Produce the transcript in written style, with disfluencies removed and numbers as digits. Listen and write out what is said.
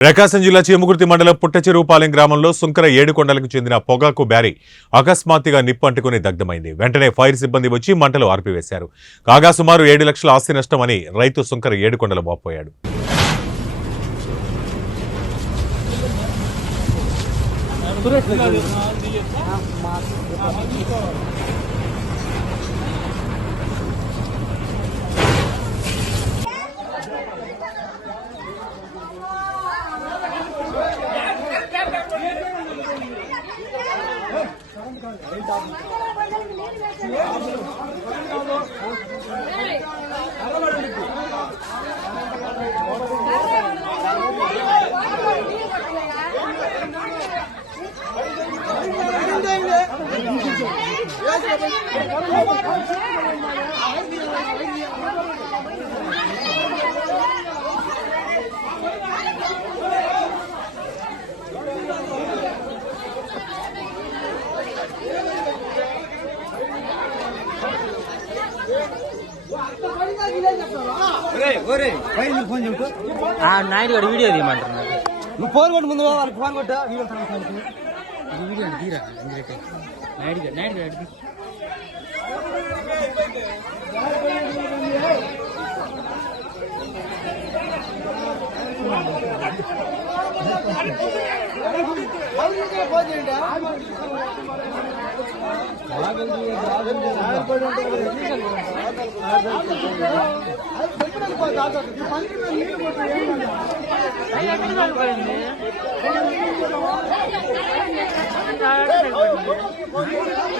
ప్రకాశం జిల్లా చీమకుర్తి మండలం పుట్టచెరువుపాలెం గ్రామంలో సుంకర ఏడుకొండలకు చెందిన పొగాకు బ్యారీ అకస్మాత్తుగా నిప్పు అంటుకుని దగ్ధమైంది. వెంటనే ఫైర్ సిబ్బంది వచ్చి మంటలు ఆర్పివేశారు. కాగా సుమారు 7 లక్షల ఆస్తి నష్టమని రైతు సుంకర ఏడుకొండలు వాపోయాడు. నాయుడు గారు వీడియో తీయమంటున్నారు. నువ్వు ఫోన్ కొట్టు ముందు వాళ్ళకి ఫోన్ కొట్టా వీడియో తీరా నాయుడు గారు